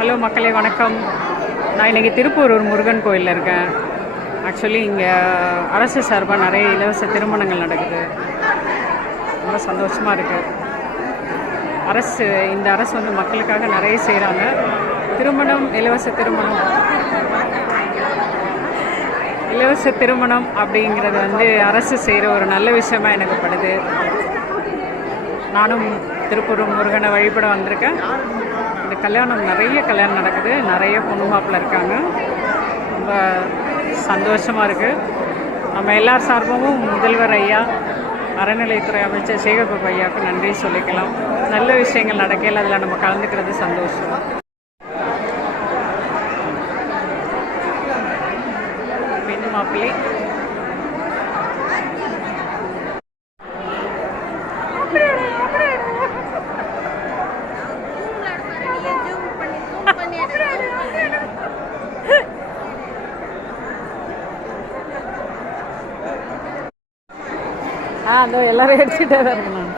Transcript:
Hello மக்களே, வணக்கம். நான் இன்றைக்கி திருப்பூர் முருகன் கோயிலில் இருக்கேன். ஆக்சுவலி இங்கே அரசு சார்பாக நிறைய இலவச திருமணங்கள் நடக்குது. ரொம்ப சந்தோஷமாக இருக்குது. இந்த அரசு வந்து மக்களுக்காக நிறைய செய்கிறாங்க. இலவச திருமணம் அப்படிங்கிறது வந்து அரசு செய்கிற ஒரு நல்ல விஷயமாக எனக்கு படுது. நானும் திருப்பூர் முருகனை வழிபட வந்திருக்கேன். இந்த நிறைய கல்யாணம் நடக்குது. நிறைய பொண்ணு மாப்பிள்ளை இருக்காங்க. ரொம்ப சந்தோஷமாக இருக்குது. நம்ம எல்லார் சார்பாகவும் முதல்வர் ஐயா, அறநிலையத்துறை அமைச்சர் சேகர்பாபு ஐயாவுக்கு நன்றி சொல்லிக்கலாம். நல்ல விஷயங்கள் நடக்கையில் அதில் நம்ம கலந்துக்கிறது சந்தோஷம். பெண் மாப்பிள்ளை அதோ எல்லாரும் எடுத்துகிட்டே தான் இருக்கணும்.